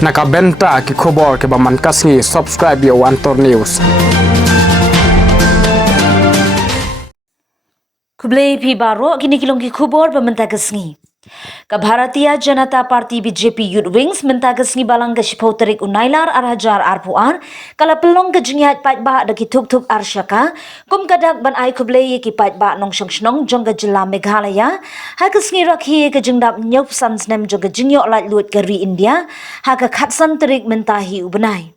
Nakabenta ki khobor ke baman kasngi subscribe yo Antor News. Kublai pi baro kini kilong ki khubor pementa kesngi. Ka Bharatiya Janata Party BJP Youth Wings menta kesngi balang ke shipau terik unailar arhajar arpuar kala pelong ke jingyat pat ba da ki tuk arshaka kum kadak ban ai kublai ki pat ba nong shnong jong ke jila Meghalaya ha kesngi rakhi ke jingdap nyop sansnem jong ke jingyo lat lut ke ri India ha ke khatsan terik mentahi ubenai.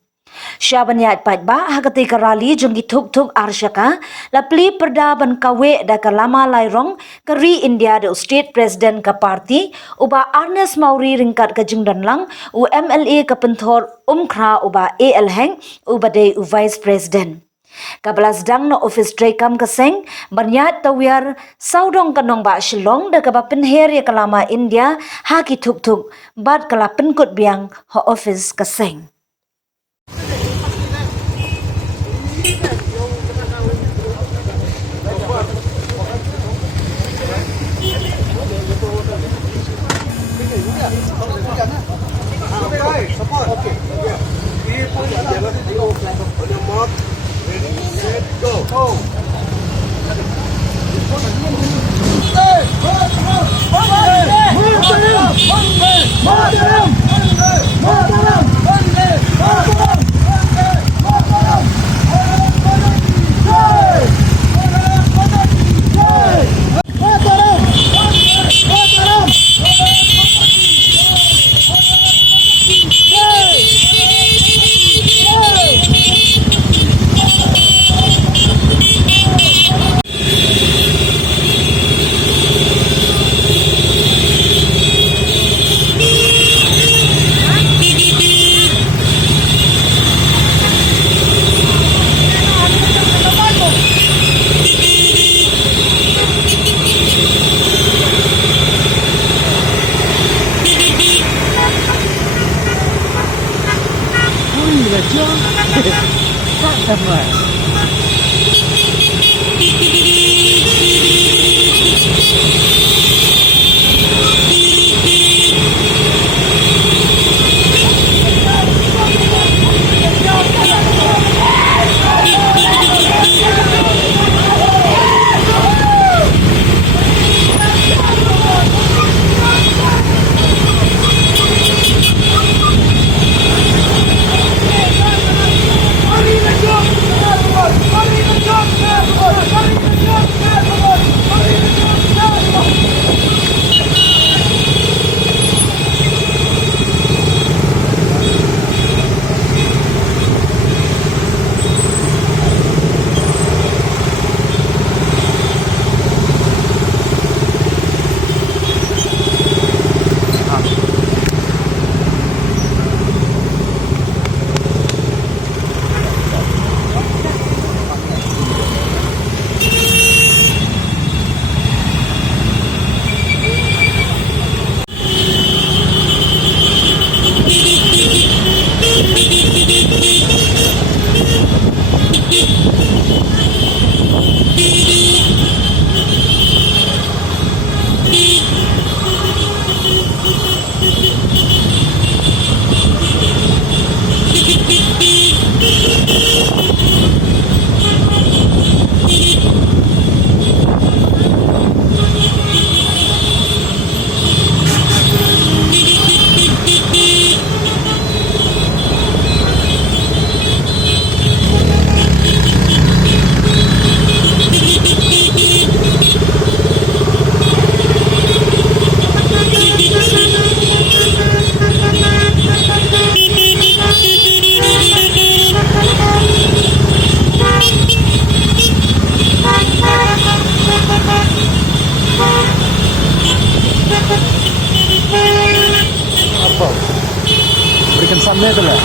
Syabanyat patba hakati karali jonggi tuk arshaka lapli perda ban kawe da kalama lairong keri India de state president ka party uba Arnes Mauri ringkat ka jingdan lang u MLA ka penthor umkhra uba AL heng uba de vice president. Kabelas dang no office trekam kaseng banyat tawyar saudong ka Nongbah Shillong da kaba penher ya kalama India haki tuk bad kala penkut biang ho office kaseng. Berikan sampai tu lah.